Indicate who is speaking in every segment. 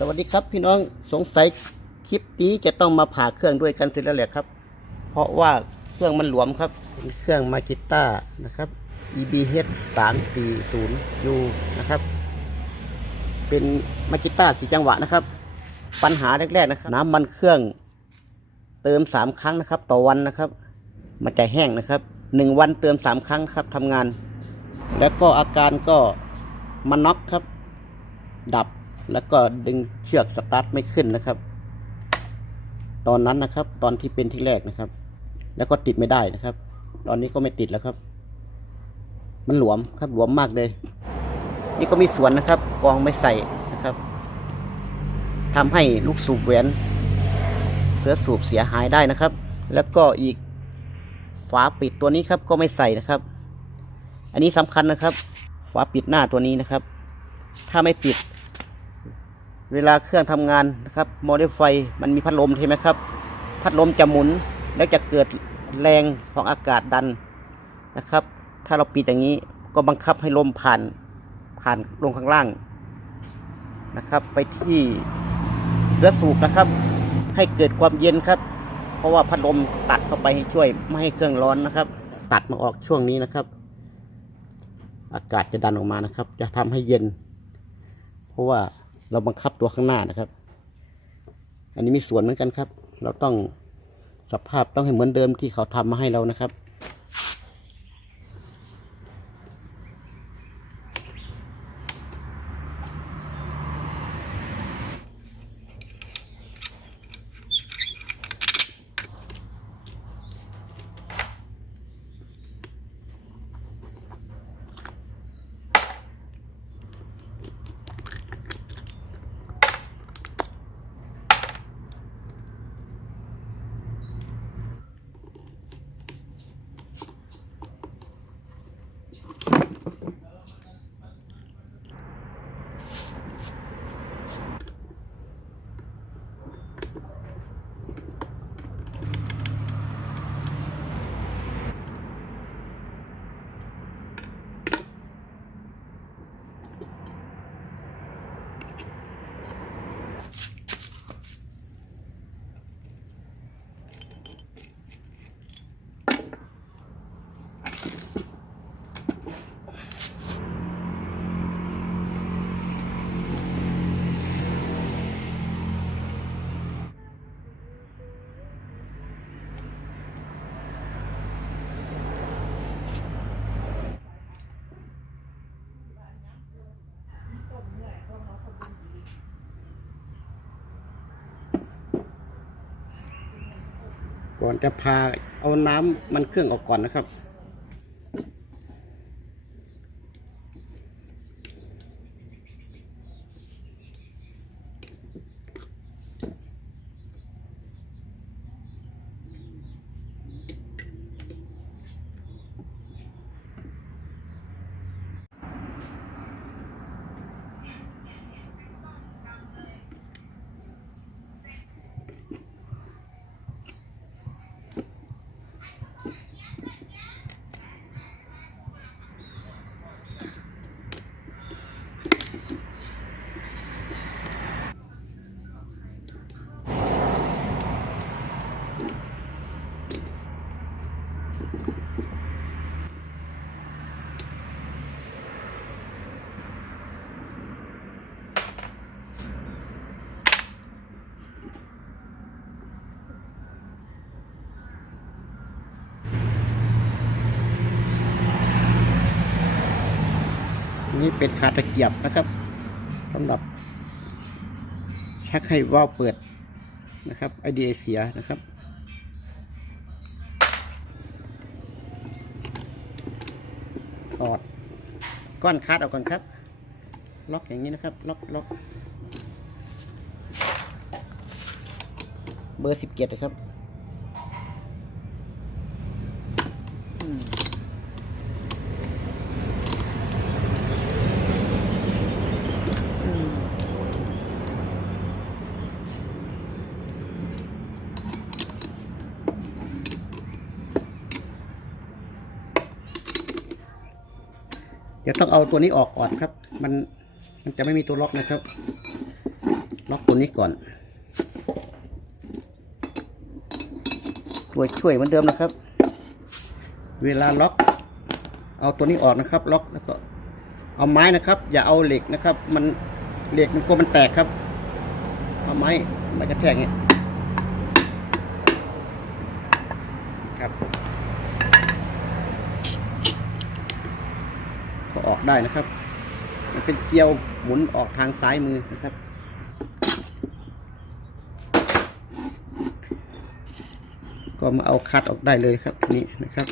Speaker 1: สวัสดีครับพี่น้องสงสัยคลิปนี้จะต้องมาผ่าเครื่องด้วยกันเสร็จแล้วแหละครับ เพราะว่าเครื่องมันหลวมครับเครื่องมาจิต้านะครับ EBH 340U นะครับ เป็นมาจิต้าสีจังหวะนะครับ ปัญหาแรกๆนะครับ น้ำมันเครื่องเติมสามครั้งนะครับ ต่อวันนะครับ มันจะแห้งนะครับหนึ่งวันเติมสามครั้งครับทำงาน แล้วก็อาการก็มันน็อกครับ ดับ แล้วก็ดึงเชือกสตาร์ทไม่ขึ้นนะครับ ตอนนั้นนะครับ ตอนที่เป็นที่แรกนะครับ แล้วก็ติดไม่ได้นะครับ ตอนนี้ก็ไม่ติดแล้วครับ มันหลวมครับหลวมมากเลย นี่ก็มีสวนนะครับ กองไม่ใส่นะครับทำให้ลูกสูบแหวนเสือสูบเสียหายได้นะครับ แล้วก็อีกฝาปิดตัวนี้ครับก็ไม่ใส่นะครับ อันนี้สำคัญนะครับ ฝาปิดหน้าตัวนี้นะครับ ถ้าไม่ปิด เวลาเครื่องทำงานนะครับโมเดลไฟมันมีพัดลมใช่ไหมครับ พัดลมจะหมุนแล้วจะเกิดแรงของอากาศดันนะครับ ถ้าเราปิดอย่างนี้ก็บังคับให้ลมผ่านผ่านลงข้างล่างนะครับ ไปที่เรือสูบนะครับ ให้เกิดความเย็นครับ เพราะว่าพัดลมตัดเข้าไปให้ช่วยไม่ให้เครื่องร้อนนะครับ ตัดมาออกช่วงนี้นะครับ อากาศจะดันออกมานะครับ จะทำให้เย็น เพราะว่า เราบังคับตัวข้างหน้านะครับ อันนี้มีส่วนเหมือนกันครับ เราต้องสภาพต้องให้เหมือนเดิมที่เขาทำมาให้เรานะครับ ก่อนจะพาเอาน้ำมันเครื่องออกก่อนนะครับ นี่เป็นคาตะเกียบนะครับสำหรับชักให้ว่าวเปิดนะครับไอเดียเสียนะครับถอดก้อนคัดออกก่อนครับ ล็อกอย่างนี้นะครับ ล็อกล็อกเบอร์สิบเจ็ดนะครับ ดี๋ยวต้องเอาตัวนี้ออกก่อนครับ มันมันจะไม่มีตัวล็อกนะครับ ล็อกตัวนี้ก่อน ตัวช่วยเหมือนเดิมนะครับ เวลาล็อก เอาตัวนี้ออกนะครับ ล็อกแล้วก็เอาไม้นะครับ อย่าเอาเหล็กนะครับ มันเหล็กมันกลัวมันแตกครับ เอาไม้ไม้กระแทกเนี่ยครับ ออกได้นะครับ มันเป็นเกลียวหมุนออกทางซ้ายมือนะครับ ก็มาเอาคัดออกได้เลยครับนี้นะครับ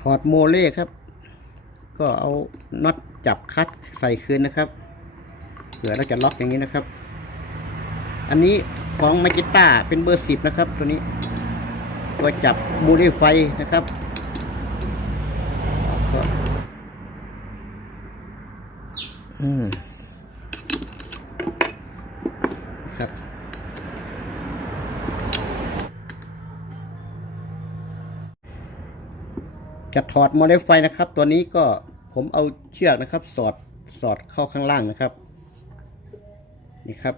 Speaker 1: ถอดโมเล่ครับ ก็เอาน็อตจับคัดใส่คืนนะครับเผื่อเราจะล็อกอย่างนี้นะครับ อันนี้ของมากิต้าเป็นเบอร์สิบนะครับ ตัวนี้ก็จับโมเลไฟนะครับก็อืมครับจะถอดโมเดลไฟนะครับ ตัวนี้ก็ผมเอาเชือกนะครับ สอดสอดเข้าข้างล่างนะครับ นี่ครับ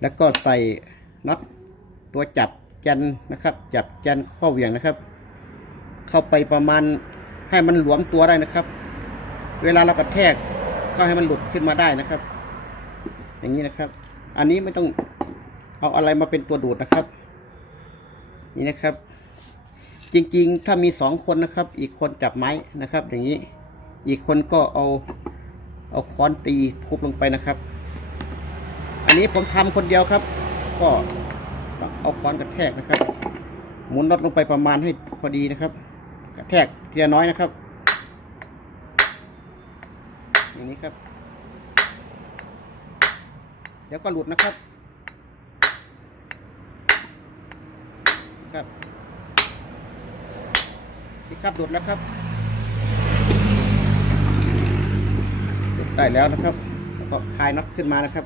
Speaker 1: แล้วก็ใส่น็อตตัวจับจันนะครับ จับจันข้อเหวี่ยงนะครับ เข้าไปประมาณให้มันหลวมตัวได้นะครับ เวลาเรากระแทกก็ให้มันหลุดขึ้นมาได้นะครับ อย่างนี้นะครับ อันนี้ไม่ต้องเอาอะไรมาเป็นตัวดูดนะครับ นี่นะครับ จริงๆ ถ้ามีสองคนนะครับ อีกคนจับไม้นะครับ อย่างนี้ อีกคนก็เอาเอาค้อนตีทุบลงไปนะครับ อันนี้ผมทำคนเดียวครับ ก็เอาค้อนกระแทกนะครับ หมุนน็อตลงไปประมาณให้พอดีนะครับ กระแทกเทีละน้อยนะครับ อย่างนี้ครับ เดี๋ยวก็หลุดนะครับ ครับนี่ครับหลุดแล้วครับหลุดได้แล้วนะครับ แล้วก็คลายน็อตขึ้นมานะครับ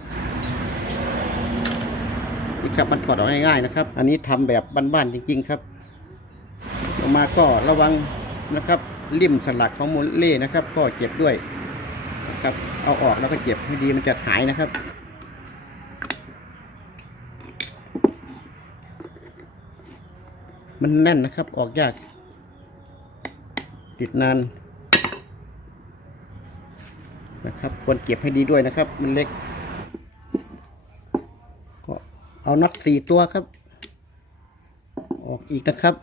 Speaker 1: นี่ครับมันถอดออกง่ายๆนะครับ อันนี้ทำแบบบ้านๆจริง ๆ ครับออกมาก็ระวังนะครับริมสลักของโมเล่นะครับ ก็เก็บด้วยนะครับเอาออกแล้วก็เก็บให้ดีมันจะหายนะครับมันแน่นนะครับออกยาก ติดนานนะครับควรเก็บให้ดีด้วยนะครับ มันเล็กเอา น็อตสี่ตัวครับ ออกอีกนะครับ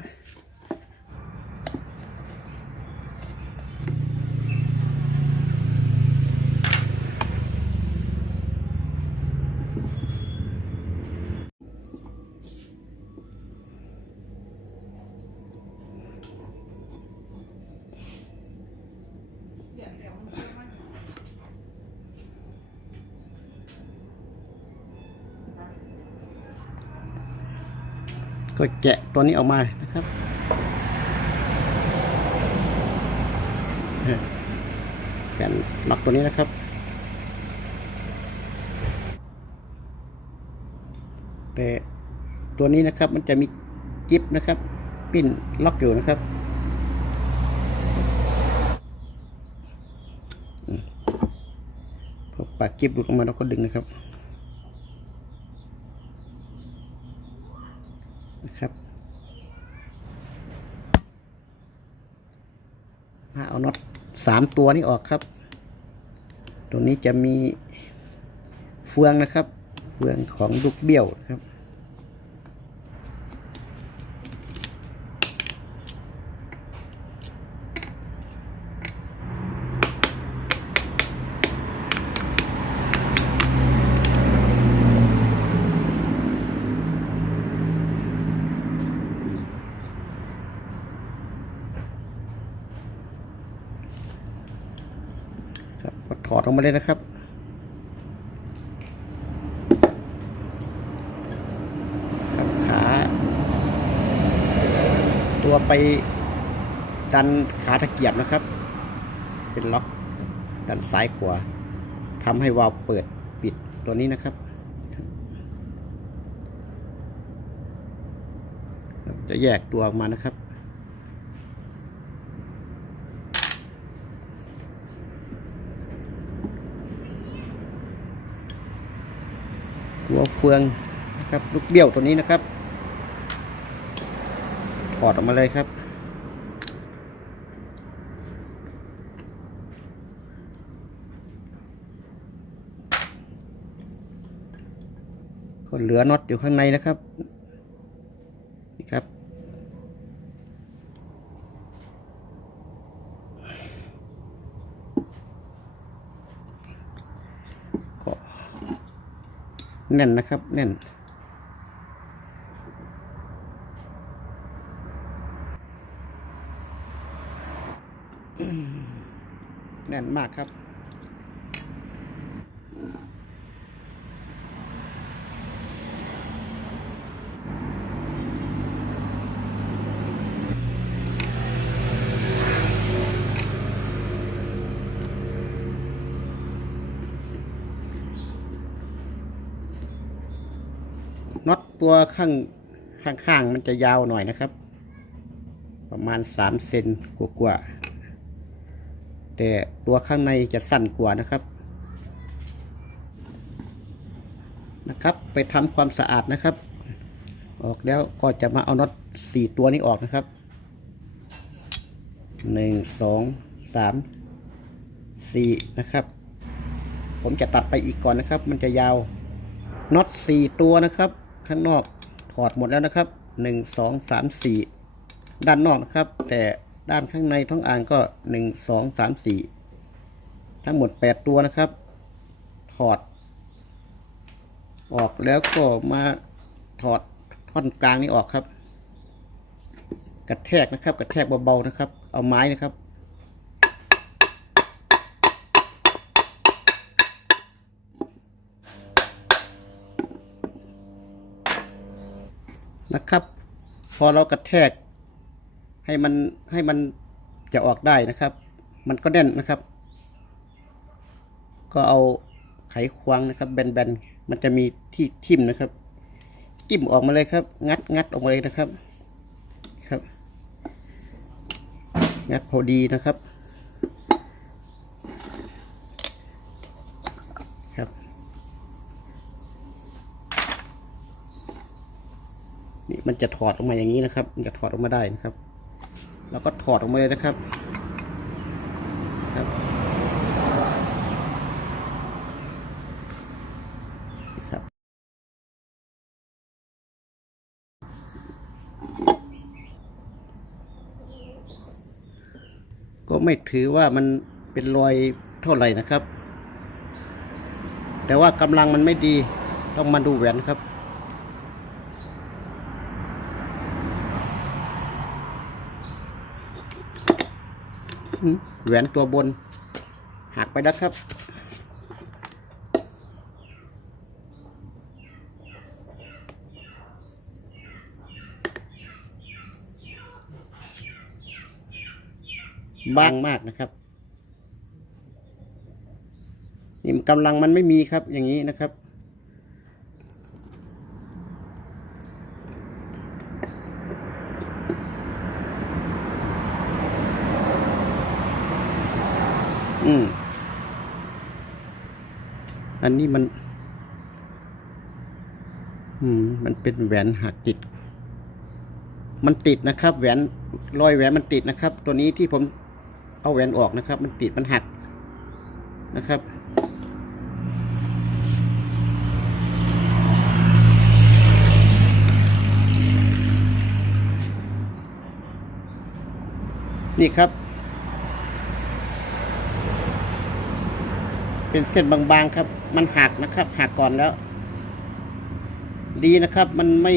Speaker 1: ก็แกะตัวนี้ออกมานะครับแผ่นล็อกตัวนี้นะครับ แต่ตัวนี้นะครับมันจะมีจิ๊บนะครับ ปิ้นล็อกอยู่นะครับพอปากจิ๊บหลุดออกมาเราก็ดึงนะครับ นะครับมาเอาน็อตสามตัวนี้ออกครับ ตัวนี้จะมีเฟืองนะครับ เฟืองของลูกเบี้ยวนะครับ มาเลยนะครับครับ ขา ตัวไปดันขาตะเกียบนะครับ เป็นล็อกดันซ้ายขวาทำให้วาล์วเปิดปิดตัวนี้นะครับ จะแยกตัวออกมานะครับ ตัว เฟืองนะครับลูกเบี้ยวตัวนี้นะครับ ถอดออกมาเลยครับ ก็เหลือน็อตอยู่ข้างในนะครับ นี่ครับ ก็ แน่นนะครับ แน่น แน่นมากครับ น็อ ตัวข้างข้างๆมันจะยาวหน่อยนะครับ ประมาณสามเซนกว่าๆแต่ตัวข้างในจะสั้นกว่านะครับนะครับ ไปทำความสะอาดนะครับ ออกแล้วก็จะมาเอาน็อตสี่ตัวนี้ออกนะครับหนึ่งสองสามสี่นะครับ ผมจะตัดไปอีกก่อนนะครับ มันจะยาวน็อตสี่ตัวนะครับ ข้างนอกถอดหมดแล้วนะครับหนึ่งสองสามสี่ด้านนอกนะครับ แต่ด้านข้างในท้องอ่างก็หนึ่งสองสามสี่ทั้งหมดแปดตัวนะครับ ถอด ออกแล้วก็มาถอดท่อนกลางนี้ออกครับ กระแทกนะครับ กระแทกเบาๆนะครับ เอาไม้นะครับ นะครับ พอเรากระแทก ให้มันให้มันจะออกได้นะครับ มันก็แน่นนะครับ ก็เอาไขควงนะครับ แบนๆมันจะมีที่ทิ่มนะครับ จิ้มออกมาเลยครับ งัดงัดออกมาเลยนะครับครับ งัดพอดีนะครับครับ มันจะถอดออกมาอย่างนี้นะครับ มันจะถอดออกมาได้นะครับ แล้วก็ถอดออกมาเลยนะครับครับครับก็ไม่ถือว่ามันเป็นรอยเท่าไหร่นะครับ แต่ว่ากำลังมันไม่ดีต้องมาดูแหวนครับ แหวนตัวบน หักไปแล้วครับบางมากนะครับ นี่กำลังมันไม่มีครับอย่างนี้นะครับ อืม อันนี้มัน อืม มันเป็นแหวนหักติด มันติดนะครับ แหวนรอยแหวนมันติดนะครับ ตัวนี้ที่ผมเอาแหวนออกนะครับ มันติดมันหักนะครับนี่ครับ เป็นเส้นบางๆครับ มันหักนะครับหักก่อนแล้ว ดีนะครับ มันไม่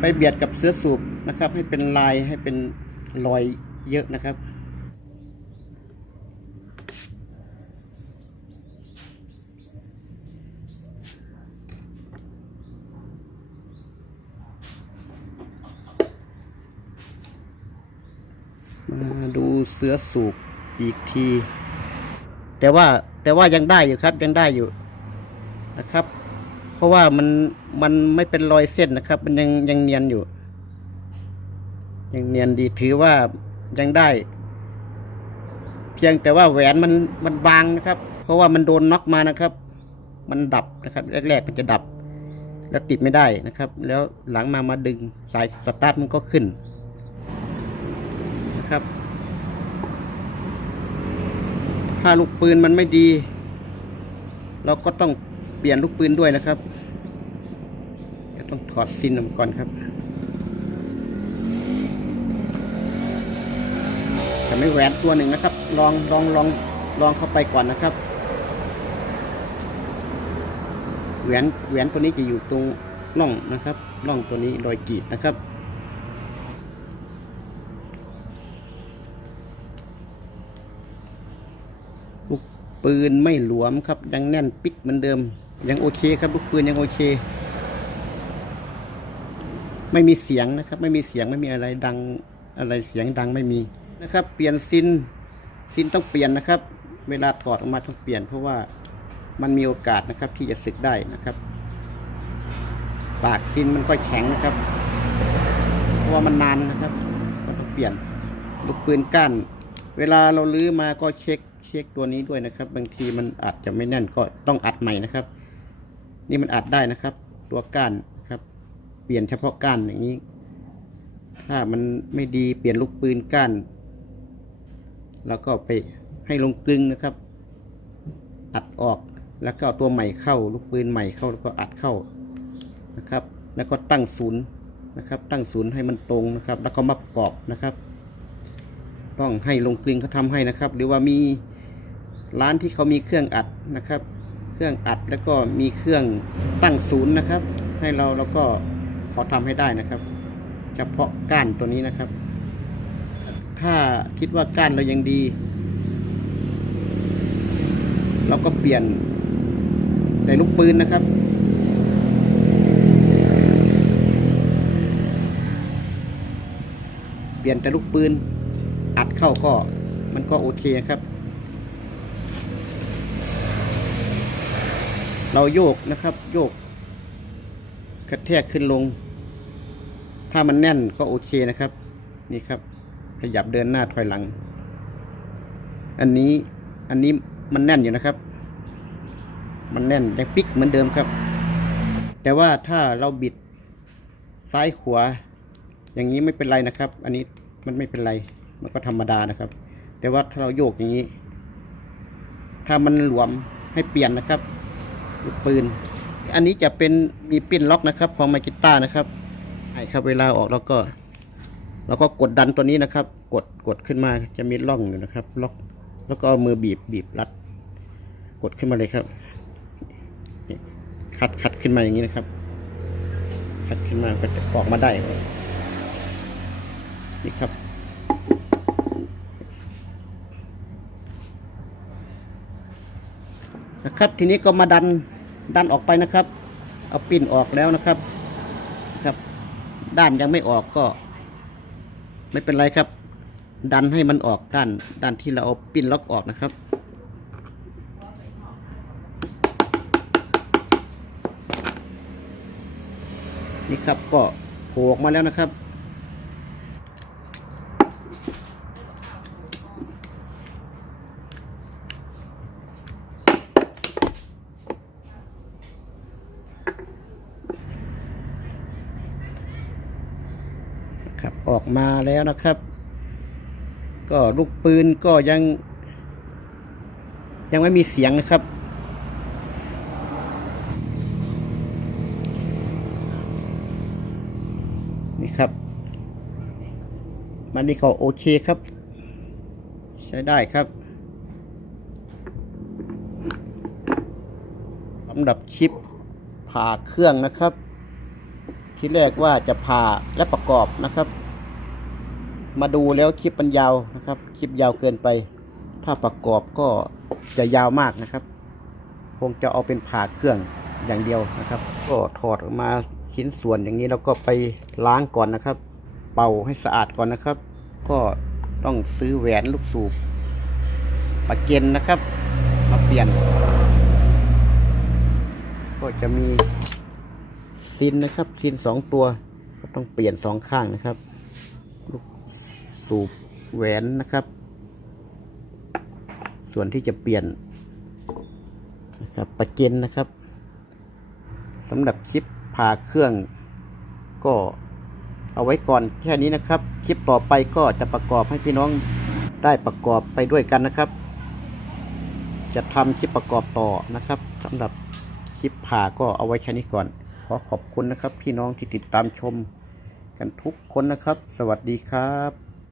Speaker 1: ไปเบียดกับเสื้อสูบนะครับ ให้เป็นลายให้เป็นรอยเยอะนะครับมาดูเสือสูบอีกที แต่ว่าแต่ว่ายังได้อยู่ครับยังได้อยู่ นะครับ เพราะว่ามันมันไม่เป็นรอยเส้นนะครับ มันยังยังเนียนอยู่ ยังเนียนดีถือว่ายังได้ เพียงแต่ว่าแหวนมันมันบางนะครับ เพราะว่ามันโดนน็อกมานะครับ มันดับนะครับ แรกๆมันจะดับ แล้วติดไม่ได้นะครับ แล้วหลังมามาดึงสายสตาร์ทมันก็ขึ้นนะครับถ้าลูกปืนมันไม่ดี เราก็ต้อง เปลี่ยนลูกปืนด้วยนะครับเดี๋ยวต้องถอดซินออกก่อนครับแต่ไม่แหวนตัวหนึ่งนะครับ ลองลองลองลองเข้าไปก่อนนะครับแหวนแหวนตัวนี้จะอยู่ตรงน่องนะครับน่องตัวนี้รอยกีดนะครับ ลูกปืนไม่หลวมครับยังแน่นปิกเหมือนเดิม ยังโอเคครับลูกปืนยังโอเค ไม่มีเสียงนะครับ ไม่มีเสียงไม่มีอะไรดังอะไรเสียงดังไม่มีนะครับ เปลี่ยนซินซินต้องเปลี่ยนนะครับ เวลาถอดออกมาต้องเปลี่ยน เพราะว่ามันมีโอกาสนะครับ ที่จะสึกได้นะครับ ปากซินมันก็แข็งนะครับ เพราะว่ามันนานนะครับก็ต้องเปลี่ยนลูกปืนก้านเวลาเราลื้อมาก็เช็คเช็คตัวนี้ด้วยนะครับ บางทีมันอาจจะไม่แน่นก็ต้องอัดใหม่นะครับ นี่มันอัดได้นะครับ ตัวก้านครับ เปลี่ยนเฉพาะก้านอย่างนี้ ถ้ามันไม่ดีเปลี่ยนลูกปืนก้าน แล้วก็ไปให้ลงกลึงนะครับ อัดออกแล้วก็เอาตัวใหม่เข้า ลูกปืนใหม่เข้าแล้วก็อัดเข้านะครับ แล้วก็ตั้งศูนย์นะครับ ตั้งศูนย์ให้มันตรงนะครับ แล้วก็มาประกอบนะครับ ต้องให้ลงกลึงเขาทำให้นะครับ หรือว่ามีร้านที่เขามีเครื่องอัดนะครับ เครื่องอัดแล้วก็มีเครื่องตั้งศูนย์นะครับ ให้เราแล้วก็เขาทำให้ได้นะครับ เฉพาะก้านตัวนี้นะครับ ถ้าคิดว่าก้านเรายังดี เราก็เปลี่ยนในลูกปืนนะครับเปลี่ยนแต่ลูกปืน อัดเข้าก็มันก็โอเคครับ เราโยกนะครับ โยก กระแทกขึ้นลง ถ้ามันแน่นก็โอเคนะครับ นี่ครับ ขยับเดินหน้าถอยหลัง อันนี้อันนี้มันแน่นอยู่นะครับ มันแน่นยังปิกเหมือนเดิมครับ แต่ว่าถ้าเราบิดซ้ายขวา อย่างนี้ไม่เป็นไรนะครับ อันนี้มันไม่เป็นไร มันก็ธรรมดานะครับ แต่ว่าถ้าเราโยกอย่างนี้ ถ้ามันหลวมให้เปลี่ยนนะครับ ปืน อันนี้จะเป็นมีปิ้นล็อกนะครับของไมกิต้านะครับใช่ครับเวลาออกแล้วก็เราก็กดดันตัวนี้นะครับ กดกดขึ้นมาจะมีร่องอยู่นะครับ ล็อกแล้วก็เอามือบีบบีบรัด กดขึ้นมาเลยครับคัดคัดขึ้นมาอย่างนี้นะครับ คัดขึ้นมาก็จะออกมาได้นี่ครับนะครับทีนี้ก็มาดัน ดันออกไปนะครับ เอาปิ้นออกแล้วนะครับครับ ด้านยังไม่ออกก็ ไม่เป็นไรครับ ดันให้มันออกด้านด้านที่เราเอาปิ้นล็อกออกนะครับนี่ครับก็โผล่ออกมาแล้วนะครับครับออกมา แล้วนะครับ ก็ลูกปืนก็ยัง ยังไม่มีเสียงนะครับ นี่ครับ มันนี่ก็โอเคครับ ใช้ได้ครับสำหรับชิปผ่าเครื่องนะครับ ที่แรกว่าจะผ่าและประกอบนะครับ มาดูแล้วคลิปมันยาวนะครับ คลิปยาวเกินไป ถ้าประกอบก็จะยาวมากนะครับ คงจะเอาเป็นผ่าเครื่องอย่างเดียวนะครับ ก็ถอดออกมาชิ้นส่วนอย่างนี้แล้วก็ไปล้างก่อนนะครับ เป่าให้สะอาดก่อนนะครับ ก็ต้องซื้อแหวนลูกสูบปะเกนนะครับ มาเปลี่ยน ก็จะมีซินนะครับซินสองตัวก็ต้องเปลี่ยนสองข้างนะครับ สูบแหวนนะครับ ส่วนที่จะเปลี่ยนนะครับประเกนนะครับสำหรับคลิปผผ่าเครื่องก็เอาไว้ก่อนแค่นี้นะครับ คลิปต่อไปก็จะประกอบให้พี่น้องได้ประกอบไปด้วยกันนะครับ จะทำคลิปประกอบต่อนะครับสำหรับคลิปผ่าก็เอาไว้แค่นี้ก่อน ขอขอบคุณนะครับ พี่น้องที่ติดตามชมกันทุกคนนะครับ สวัสดีครับ